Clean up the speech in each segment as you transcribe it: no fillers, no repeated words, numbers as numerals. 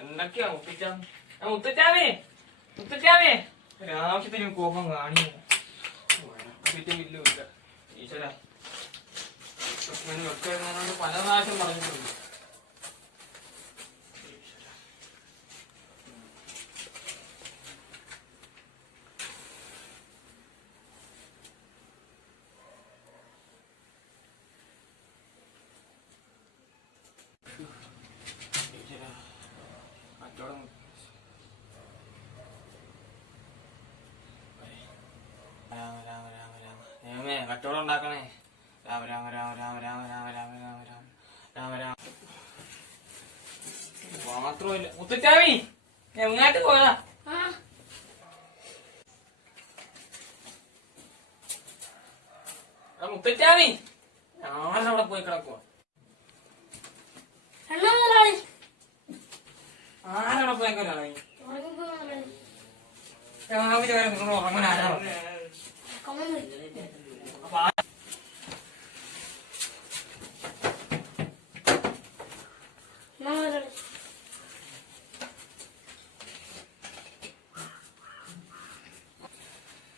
എന്തൊക്കെയാ മുത്തച്ചാമേ ഒരാവശ്യത്തിന് കോപം കാണിയ ഇല്ല ഈശ്വര പല പ്രാവശ്യം പറഞ്ഞിട്ടുണ്ട്. കച്ചവടം ഉണ്ടാക്കണേ. രാമ രാമ രാമ രാമ രാമ രാമ രാമ രാമ രാമ രാമ രാമ. മാത്രമല്ല മുത്തച്ചാമി എങ്ങാട്ട് പോയതാ? മുത്തച്ചാമി ഞാനവിടെ പോയി കിടക്കുവാ. ആരവിടെ പോയേക്കാണ് രാവിലെ വരെ നിങ്ങൾ ഉറങ്ങാൻ ആരാ?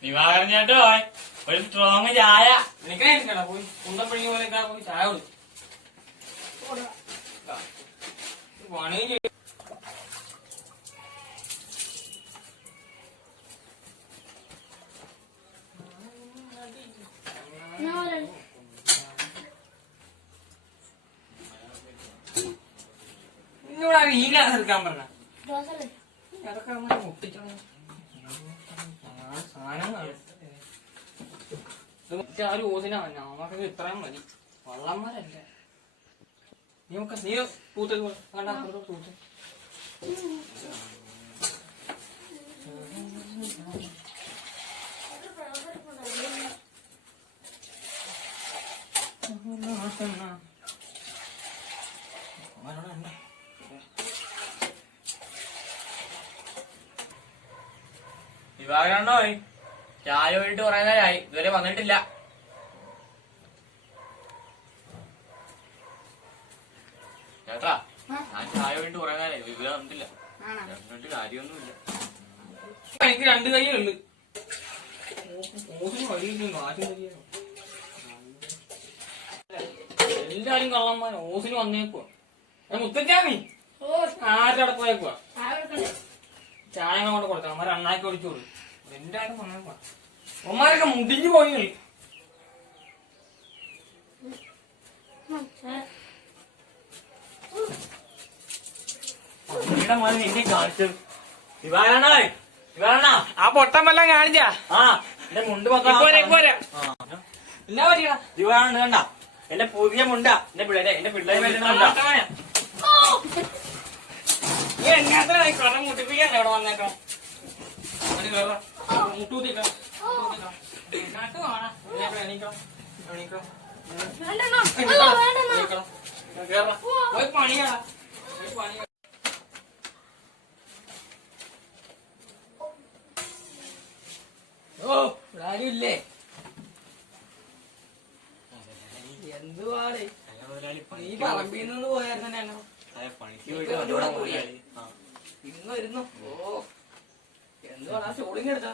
ദിവാകരൻ ചേട്ടോ ഒരു സ്ട്രോങ് ചായ. എനിക്കാ പോയി കുന്തപ്പഴി പോലെ പോയി ചായ കൊടുക്കും. പണി എന്നോടാ ഈ ഗ്ലാസ് എടുക്കാൻ പറഞ്ഞ അതൊക്കെ നമ്മളെ മുട്ടിച്ചോ സാധനം ഒരു ഓസിനാണ്. നമുക്ക് ഇത്രയും മതി. വള്ളന്മാരല്ല നീ പൂത്ത കണ്ടാ പൂത്ത വിവാഹണ്ടോ ചായ പോയിട്ട് കുറെ നേരമായി, ഇതുവരെ വന്നിട്ടില്ല. ചേട്ടാ ഞാൻ ചായ പോയിട്ട് കുറെ നേരമായി, ഇതുവരെ വന്നിട്ടില്ല. എന്നിട്ട് കാര്യമൊന്നുമില്ല. എനിക്ക് 2 കൈയേ ഉള്ളു. എല്ലാരും കള്ളന്മാർ ഓസിന് വന്നേക്കുവാ. മുത്തച്ചാമി ആരുടെ പോയേക്കുവാ? ചായ കൊണ്ട് കൊടുക്കാം. അമ്മ അണ്ണാക്കി ഒഴിച്ചോളൂ. എല്ലാരും വന്നേക്കുവാ. അമ്മമാരൊക്കെ മുടിഞ്ഞു പോയി. എന്നെ കാണിച്ചത് ദിവാകരണോ? ദിവാകരണ ആ പൊട്ടം വല്ലതും കാണിച്ചാ? ആ എന്റെ മുണ്ട് എന്നാ പറ്റിയ ദിവാകരണ കണ്ട എന്റെ പുതിയ മുണ്ട. എന്റെ പിള്ളേരെ എങ്ങനത്തെ കടം മുട്ടിപ്പിക്കാൻ എവിടെ വന്നേക്കണം? മുട്ടൂത്തിക്കണം പോയി പണിയാ. ഓ ആരുമില്ലേ? എന്തുവാടേ നീ പറമ്പിന്ന് പോയായിരുന്നു. ഞങ്ങൾ ഇന്ന് വരുന്നു. ഓ എന്തുവാ ഷോളിങ് എടുത്താ?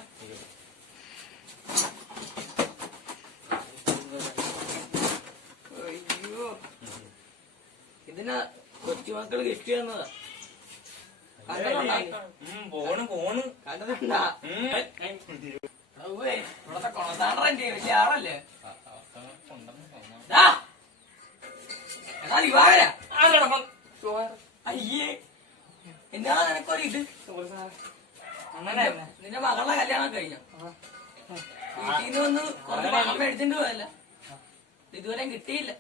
അയ്യോ ഇതിനാ കൊച്ചുമക്കള് ഗിഫ്റ്റ് തന്നതാ. കണ്ടിട്ടുണ്ടാ? ഇവിടത്തെ കൊണസാണ്ടറല്ലേ വലിയ ആളല്ലേ? എന്നാ ദിവാകര അയ്യേ എന്നാ നിനക്കൊരു ഇത് അങ്ങനെ നിന്റെ മകളുടെ കല്യാണം കഴിഞ്ഞോ? വീട്ടിന്ന് വന്ന് കുറച്ച് പണം മേടിച്ചിട്ട് പോയല്ല, ഇതുവരെ കിട്ടിയില്ല.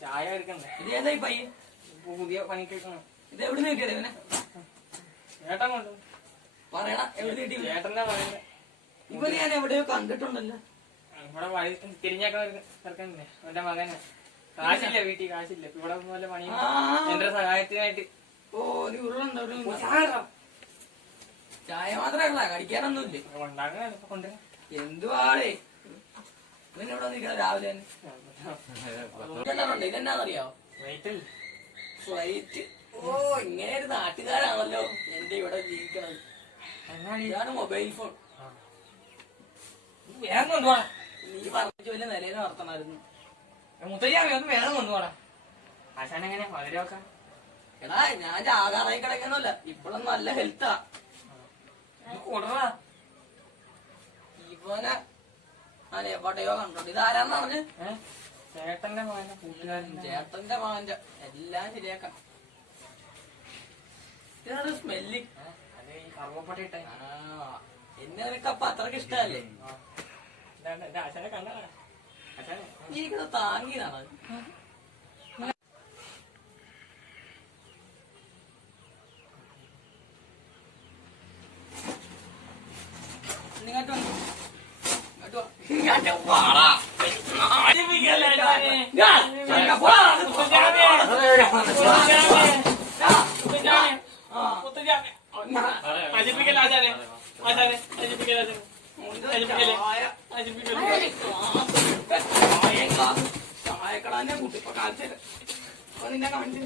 ചായ എടുക്കണ്ടേ? ഇത് ഏതാ ഈ പയ്യൻ? പുതിയ പണിക്ക് ഇത് എവിടെ നിന്ന് കിട്ടിയത്? ഇവനെ ചേട്ടൻ കൊണ്ട് പറയണ എവിടെ കിട്ടി? ചേട്ടന്റെ പറയുന്നത് ഇവന് ഞാൻ എവിടെയോ കണ്ടിട്ടുണ്ടല്ലോ. ഇവിടെ വഴി തിരിഞ്ഞൊക്കെ ചെറുക്കണ്ടേ അവന്റെ മകനെ. കാശില്ല വീട്ടിൽ, കാശില്ല. ഇവിടെ പോലെ പണി എന്റെ സഹായത്തിനായിട്ട്. ഓ ഒരു ഉരുളുണ്ടോ? ചായ മാത്രമല്ല കടിക്കാനൊന്നുമില്ല. ഉണ്ടാക്കാൻ കൊണ്ട് എന്തുവാടേ ഇവനെവിടെ നിൽക്കണം രാവിലെ തന്നെ? ഉണ്ട്. ഇതെന്നാന്നറിയാവോ? ഫ്ലൈറ്റ്. ഓ, ഇങ്ങനെ ഒരു നാട്ടുകാരാണല്ലോ എന്റെ ഇവിടെ ജീവിക്കണത്. ഇതാണ് മൊബൈൽ ഫോൺ. വേഗം കൊണ്ടുപോടാ. നീ പറഞ്ഞു വലിയ നിലയിൽ നടത്തണമായിരുന്നു. മുത്തയ്യാമി ഒന്ന് വേഗം കൊണ്ടുപോടാ. ആശാൻ എങ്ങനെ വളരെ വെക്കാം? എടാ ഞാൻ ജാഗാറായി കിടക്കുന്നല്ല, ഇപ്പോഴും നല്ല ഹെൽത്താ. കൊടറാ. ഇവനെ ഞാൻ എവിടെയോ കണ്ടോ. ഇതാരാന്ന് പറഞ്ഞ്? ചേട്ടന്റെ മകന്റെ കൂട്ടുകാരൻ. ചേട്ടന്റെ മകന്റെ എല്ലാം ശരിയാക്കാം. ഇതാണ് സ്മെല്ല്. അത് ഈ കറുവപ്പട്ട ഇട്ട. എന്നെ നിനക്കപ്പ അത്രക്ക് ഇഷ്ടല്ലേ? ആശാനെ കണ്ടാ ആശാനെ നീ താങ്ങിയതാണ്. ചായക്കടാന്റെ കുട്ടിപ്പോ കാണിച്ചത് നിന്നെ കാണിച്ചു.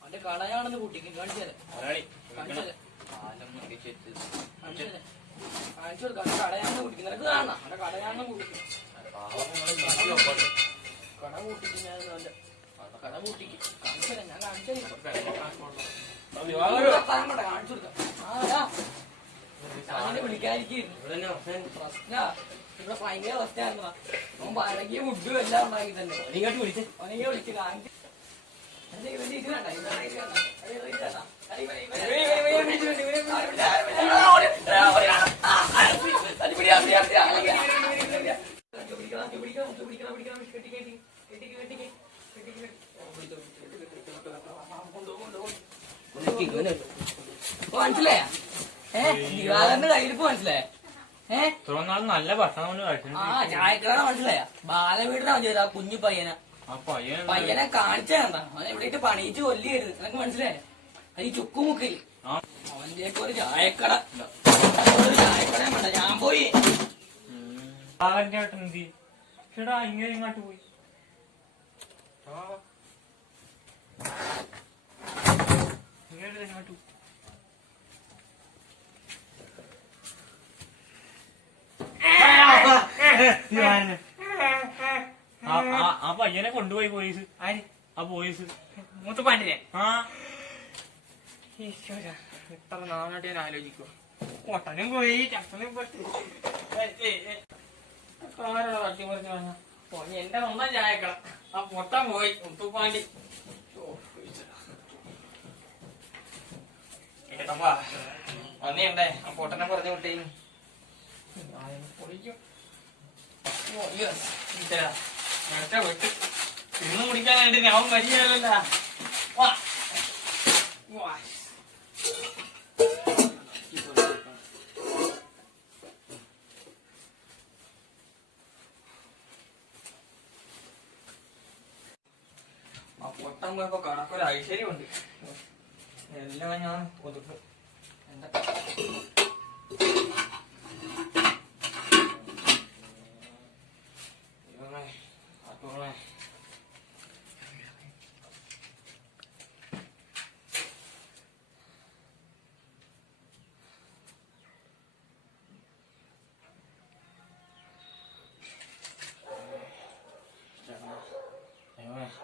അവന്റെ കടയാണെന്ന് കുട്ടിക്ക് കാണിച്ചത്. കാണിച്ചത് കാണിച്ചു കൊടുക്കാം. കടയാണെന്ന് കുട്ടിക്ക് നിനക്ക് കാണാം. അവന്റെ കടയാണെന്ന് കുട്ടിക്ക് കട കൂട്ടിക്ക് ഞാൻ കട കൂട്ടിക്ക് കാണിച്ചത്. ഞാൻ കാണിച്ചത് കാണിച്ചു കൊടുക്കാം. അങ്ങനെ വിളിക്കാതിരിക്കുന്നു. പ്രശ്ന ഇവിടെ ഭയങ്കര പ്രശ്നമായിരുന്നാ. അവൻ പഴകിയ ഫുഡും എല്ലാം ഉണ്ടാക്കി തന്നെ. അവനെങ്കിൽ വിളിച്ച് കാണിച്ചു. മനസ്സിലായ? ദിവാകരന്റെ കയ്യിരിപ്പ് മനസ്സിലായ? നല്ല ഭക്ഷണം ആ ചായക്കട മനസ്സിലായ? ബാലവീടിനാ മതി ആ കുഞ്ഞു പയ്യനെ. പയ്യനെ കാണിച്ചാ അവൻ എവിടെയിട്ട് പണിയിച്ച് കൊല്ലിയായിരുന്നു. നിനക്ക് മനസ്സിലായ? അത് ഈ ചുക്കുമുക്കിൽ അവന്റെ ഒരു ചായക്കട. ഒരു ചായക്കട വേണ്ട. ഞാൻ പോയി ചേട്ടാ ഇങ്ങനെ ഇങ്ങോട്ട് പോയി. ഇങ്ങോട്ട് ആ പയ്യനെ കൊണ്ടുപോയി പോലീസ്. ആര്? ആ പോലീസ് മുത്തുപ്പാണ്ടിനെ. എത്ര നാളായിട്ട് ഞാൻ ആലോചിക്കുക. പൊട്ടനും പോയി ചട്ടനും ആരോടെ തട്ടിമറിച്ച് പറഞ്ഞ എന്റെ സ്വന്തം ചായക്കട. ആ പൊട്ടൻ പോയി മുത്തുപ്പാണ്ടി. വന്നേണ്ടേ ആ പൊട്ടനെ പറഞ്ഞു വിട്ടേ. പൊളിക്കും വിട്ട് ഇന്ന് കുടിക്കാനായിട്ട് ഞാൻ മരിയല്ല. ആ പൊട്ടൻ പോയപ്പോ കടക്കൊരു ഐശ്വര്യമുണ്ട്. എല്ലാം ഞാൻ ഒതുക്കും. എന്താ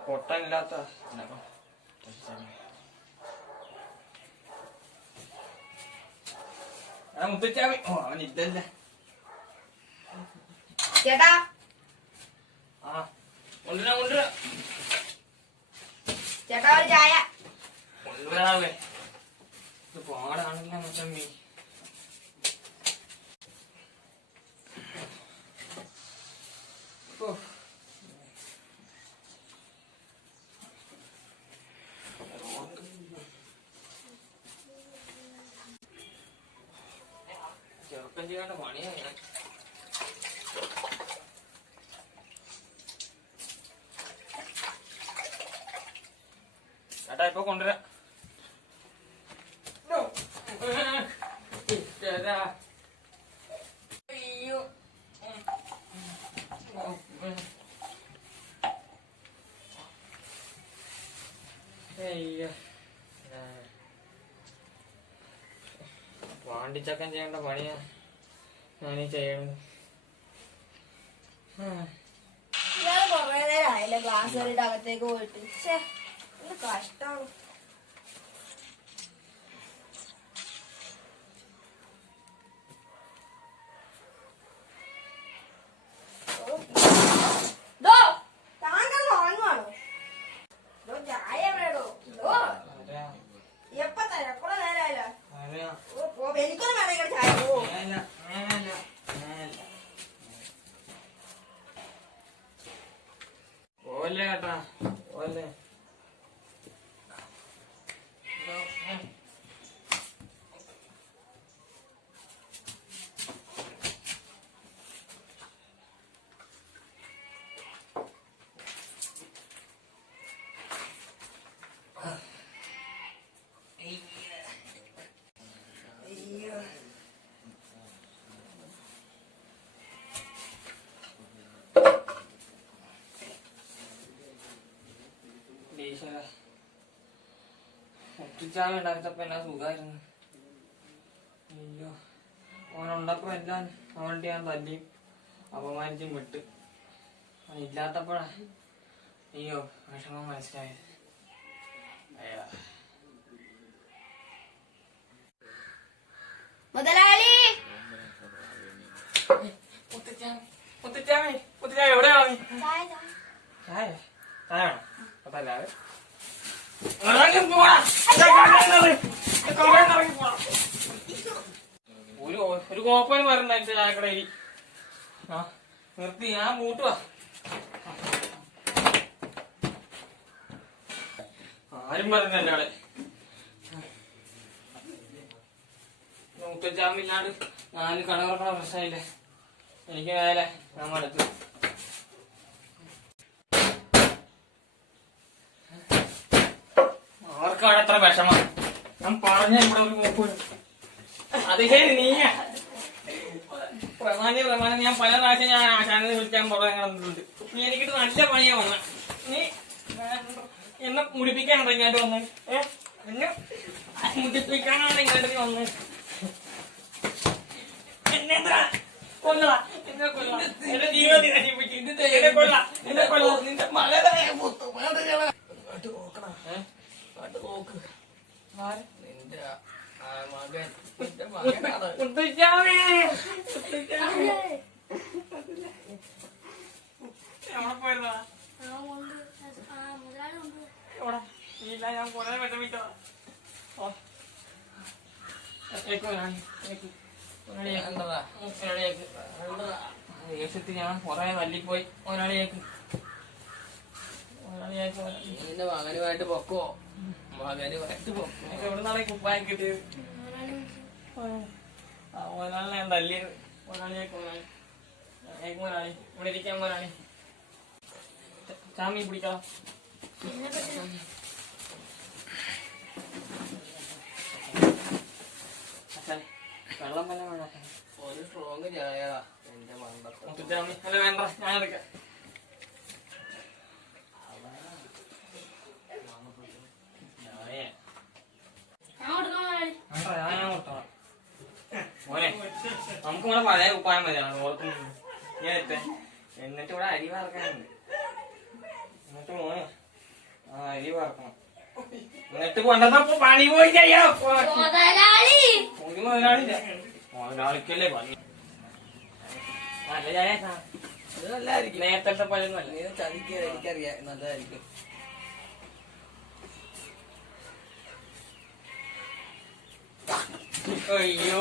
പൊട്ടനില്ലാത്ത മുത്തച്ചാമി. ഓ അവൻ ഇതല്ല ചേട്ടാ. ആ കൊണ്ടുവരാ ചേട്ടാ ഒരു ചായ കൊണ്ടുവരാവേ. ഇത് പാടാണില്ല മുത്തമ്മി. ചെറുപ്പം ചെയ്യേണ്ട പണിയാ ഞാൻ. ചേട്ടാ ഇപ്പൊ കൊണ്ടുവരാ. അയ്യോ പാണ്ടിച്ചക്കൻ ചെയ്യേണ്ട പണിയാ ഞാനീ ചെയ്യണത്. ഇയാള് കൊറേ നേരം ആയില്ലേ ക്ലാസ് കയറിയിട്ട് അകത്തേക്ക് പോയിട്ട്. ശ്ശേ, എന്ത് കഷ്ടാണ്. താങ്കൾ ഉറങ്ങുവാണോ? ചായ എവിടെയോ? എപ്പ തരാം? കുറെ നേരമായല്ലോ. എനിക്കൊന്നും വേണം ഇങ്ങനെ ചായ. പോലെ കേട്ടാ പോലെ. ഒറ്റച്ചാമി ഉണ്ടാക്കിയപ്പോ എന്നാ സുഖമായിരുന്നു. അയ്യോ, ഓനുണ്ടപ്പോ എല്ലാം അവളുടെ ഞാൻ തല്ലിയും അപമാനിച്ചും വിട്ട്. ഇല്ലാത്തപ്പോഴാ അയ്യോ വിഷമം മനസ്സിലായത്. അയ്യോ മുതലാളി, മുത്തച്ചാമി എവിടെയാണോ നീ? ചായ ചായ. ചായ ചായ വേണം അതല്ലാതെ ഒരു കോപ്പന് പറഞ്ഞ ചായക്കടയിൽ ആ നിർത്തി ഞാൻ മൂട്ടുവാ. ആരും പറഞ്ഞല്ലേ അവിടെ മുത്തച്ചാമില്ലാണ്ട് 4 കട തുറക്കണ പ്രശ്നമില്ലേ. എനിക്ക് മേലെ നമ്മളടുത്ത് ആർക്കാണ് എത്ര വിഷമം? ഞാൻ പറഞ്ഞ ഇവിടെ ഒരു കോപ്പ്. അത് ശരി നീയാ പ്രമാണം. ഞാൻ പല പ്രാവശ്യം ഞാൻ ആശാനെ വിളിക്കാൻ പറഞ്ഞിട്ടുണ്ട്. നീ എനിക്കിട്ട് നല്ല പണിയാ വന്ന. നീ എന്നെ മുടിപ്പിക്കാനുണ്ടോ ഇങ്ങോട്ട് വന്ന്? എന്നെ മുടിപ്പിക്കാനാണ് ഇങ്ങോട്ട് വന്ന്. എന്നെന്താ കൊല്ലടാ, എന്നെ കൊല്ല, എന്റെ ജീവിതത്തിൽ നശിപ്പിച്ച് എന്നെ കൊല്ല, എന്നെ കൊല്ല. നിന്റെ മകളായ ഞാൻ കൊറേ വിഷമിച്ചതാ. ദേശത്ത് ഞാൻ കൊറേ തല്ലിപ്പോയി. ഒരാളിയേക്ക് നിന്റെ മകനുമായിട്ട് പൊക്കോ, മകനുമായിട്ട് പൊക്കോ. എവിടുന്നാണ് കുപ്പായം കിട്ടിയത്? ഒരാളിനെ ഞാൻ തല്ലിയത്. ഒരാളിയേക്ക് ഒരാളി ഇവിടെ ഇരിക്കാൻ ഒരാളി ചാമി പിടിക്കാം. വെള്ളം വല്ല വേണം. ഒരു സ്ട്രോങ് ചായ എന്റെ മണ്ടത്ത്. മുത്തുചാമി അല്ല വേണ്ട, ഞാനെടുക്കാം. മോനെ നമുക്ക് ഇവിടെ പഴയ കുപ്പായം മതിയാണ് ഓർക്കുന്നു. ഞാൻ എന്നിട്ട് ഇവിടെ അരി വറക്കാനുണ്ട്. എന്നിട്ട് മോനെ ആ അരി വറക്കണം. എന്നിട്ട് കൊണ്ടപ്പോ പണി പോയി ചെയ്യാ. മുതലാളിക്കല്ലേ പണി. നല്ല ചായ ഇത് നല്ലതായിരിക്കും. നേരത്തെ പഴയൊന്നും അല്ല. നീ ചതിക്കുക, എനിക്കറിയാം, നല്ലതായിരിക്കും. അയ്യോ